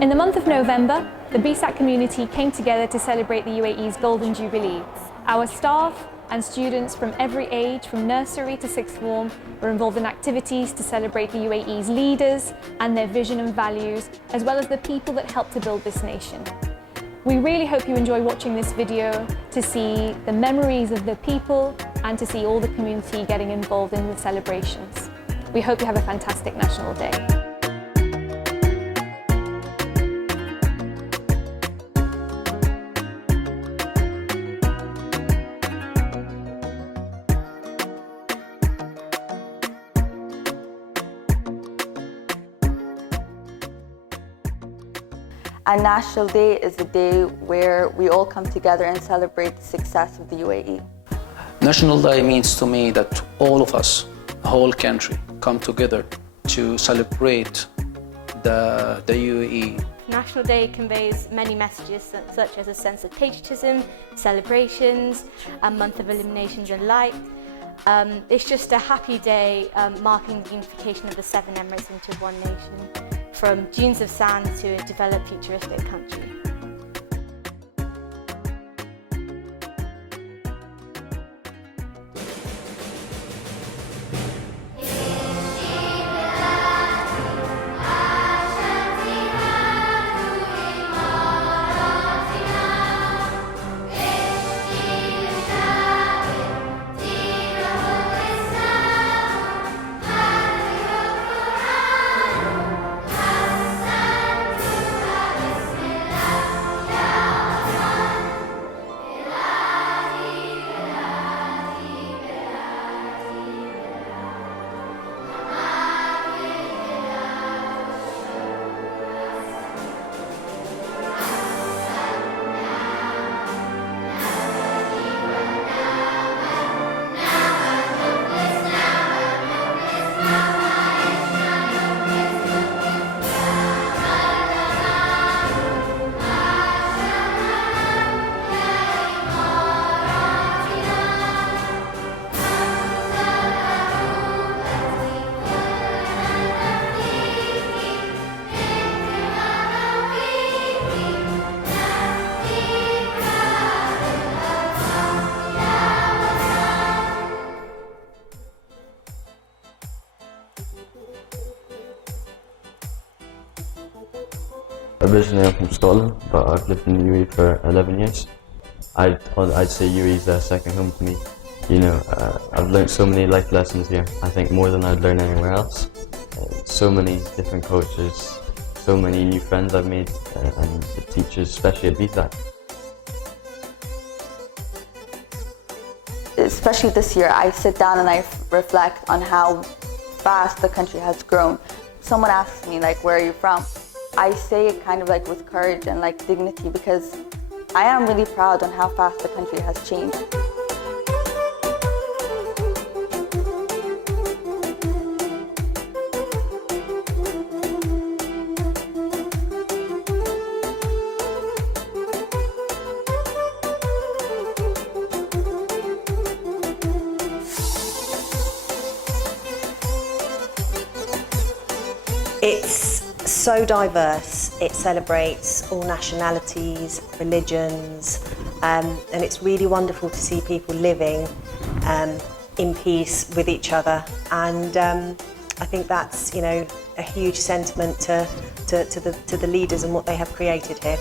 In the month of November, the BSAK community came together to celebrate the UAE's Golden Jubilee. Our staff and students from every age, from nursery to sixth form, were involved in activities to celebrate the UAE's leaders and their vision and values, as well as the people that helped to build this nation. We really hope you enjoy watching this video to see the memories of the people and to see all the community getting involved in the celebrations. We hope you have a fantastic National Day. And National Day is a day where we all come together and celebrate the success of the UAE. National Day means to me that all of us, the whole country, come together to celebrate the UAE. National Day conveys many messages such as a sense of patriotism, celebrations, a month of illuminations and light. It's just a happy day marking the unification of the 7 Emirates into one nation, from dunes of sand to a developed futuristic country. Originally I'm from Scotland, but I've lived in the UAE for 11 years. I'd say UAE is a second home to me. You know, I've learned so many life lessons here. I think more than I'd learn anywhere else. So many different cultures, so many new friends I've made, and the teachers, especially at BSAK. Especially this year, I sit down and I reflect on how fast the country has grown. Someone asks me, like, where are you from? I say it kind of like with courage and like dignity, because I am really proud on how fast the country has changed. It's so diverse. It celebrates all nationalities, religions, and it's really wonderful to see people living in peace with each other. And I think that's, you know, a huge sentiment to the leaders and what they have created here.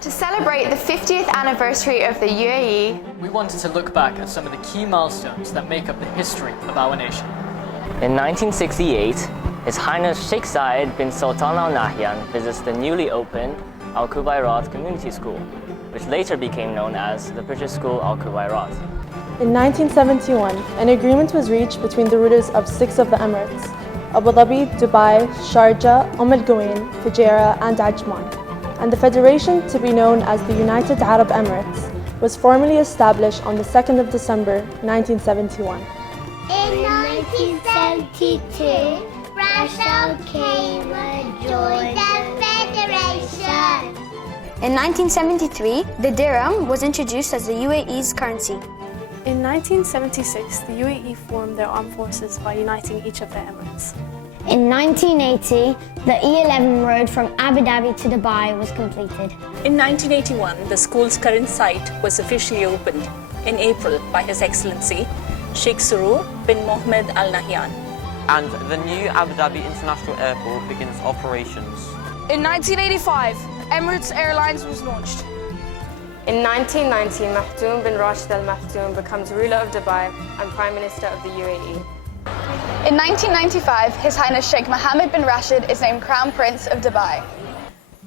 To celebrate the 50th anniversary of the UAE, we wanted to look back at some of the key milestones that make up the history of our nation. In 1968, His Highness Sheikh Zayed bin Sultan Al Nahyan visits the newly opened Al Kuwairat Community School, which later became known as the British School Al Kuwairat. In 1971, an agreement was reached between the rulers of 6 of the Emirates: Abu Dhabi, Dubai, Sharjah, Al Quwain, Fujairah and Ajman, and the federation, to be known as the United Arab Emirates, was formally established on the 2nd of December 1971. In 1972, Russia came and joined the federation. In 1973, the dirham was introduced as the UAE's currency. In 1976, the UAE formed their armed forces by uniting each of their emirates. In 1980, the E11 road from Abu Dhabi to Dubai was completed. In 1981, the school's current site was officially opened in April by His Excellency Sheikh Surur bin Mohammed Al Nahyan. And the new Abu Dhabi International Airport begins operations. In 1985, Emirates Airlines was launched. In 1990, Maktoum bin Rashid Al Maktoum becomes ruler of Dubai and Prime Minister of the UAE. In 1995, His Highness Sheikh Mohammed bin Rashid is named Crown Prince of Dubai.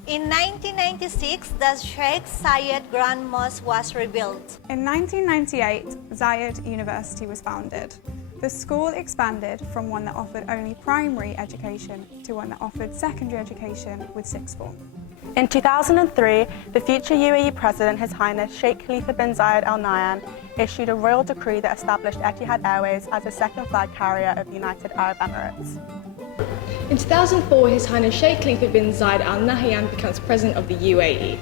In 1996, the Sheikh Zayed Grand Mosque was rebuilt. In 1998, Zayed University was founded. The school expanded from one that offered only primary education to one that offered secondary education with sixth form. In 2003, the future UAE President, His Highness Sheikh Khalifa bin Zayed Al Nahyan, issued a royal decree that established Etihad Airways as the second flag carrier of the United Arab Emirates. In 2004, His Highness Sheikh Khalifa bin Zayed Al Nahyan becomes President of the UAE.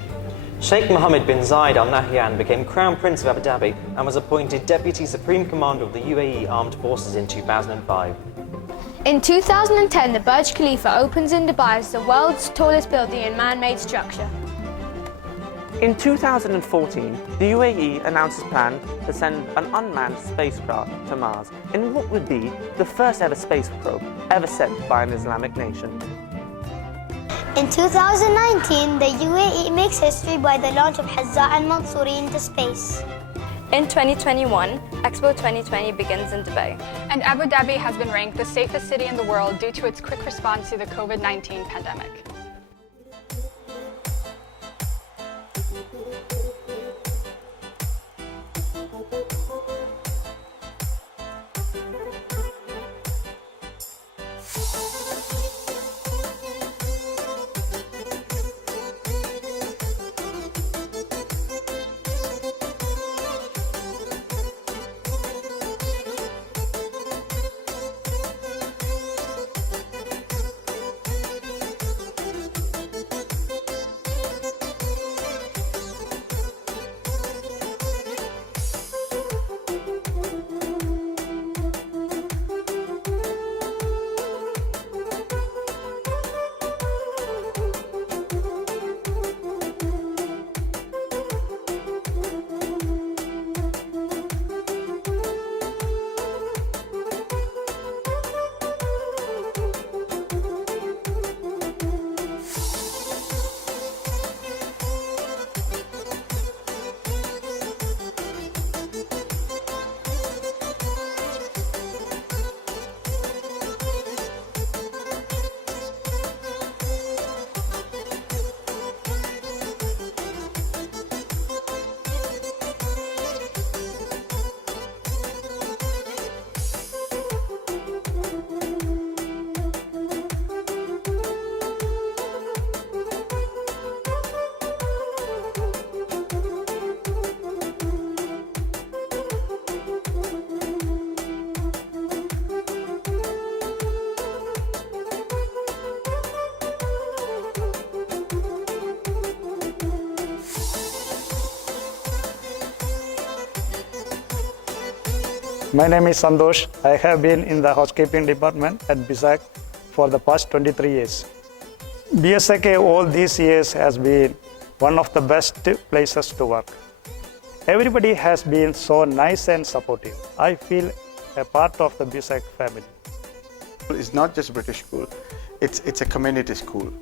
Sheikh Mohammed bin Zayed Al Nahyan became Crown Prince of Abu Dhabi and was appointed Deputy Supreme Commander of the UAE Armed Forces in 2005. In 2010, the Burj Khalifa opens in Dubai as the world's tallest building and man-made structure. In 2014, the UAE announces plans to send an unmanned spacecraft to Mars in what would be the first ever space probe ever sent by an Islamic nation. In 2019, the UAE makes history by the launch of Hazza and Mansouri into space. In 2021, Expo 2020 begins in Dubai. And Abu Dhabi has been ranked the safest city in the world due to its quick response to the COVID-19 pandemic. My name is Santosh. I have been in the housekeeping department at BSAK for the past 23 years. BSAK all these years has been one of the best places to work. Everybody has been so nice and supportive. I feel a part of the BSAK family. It's not just a British school, it's a community school.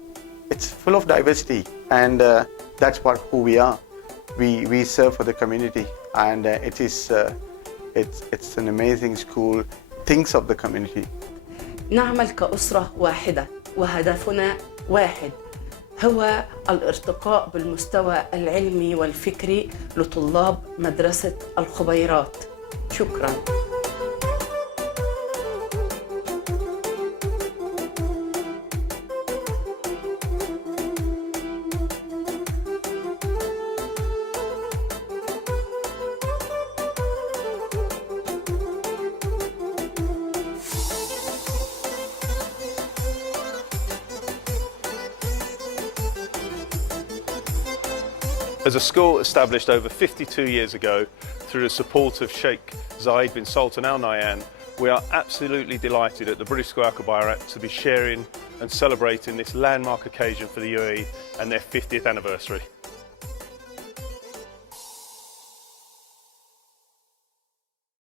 it's full of diversity, and that's who we are. We serve for the community, and it's an amazing school. Thinks of the community. نعمل كأسرة واحدة وهدفنا واحد، هو الارتقاء بالمستوى العلمي والفكري لطلاب مدرسة الخبيرات. شكراً. As a school established over 52 years ago through the support of Sheikh Zayed bin Sultan Al Nahyan, we are absolutely delighted at the British School Al Khubayrat to be sharing and celebrating this landmark occasion for the UAE and their 50th anniversary.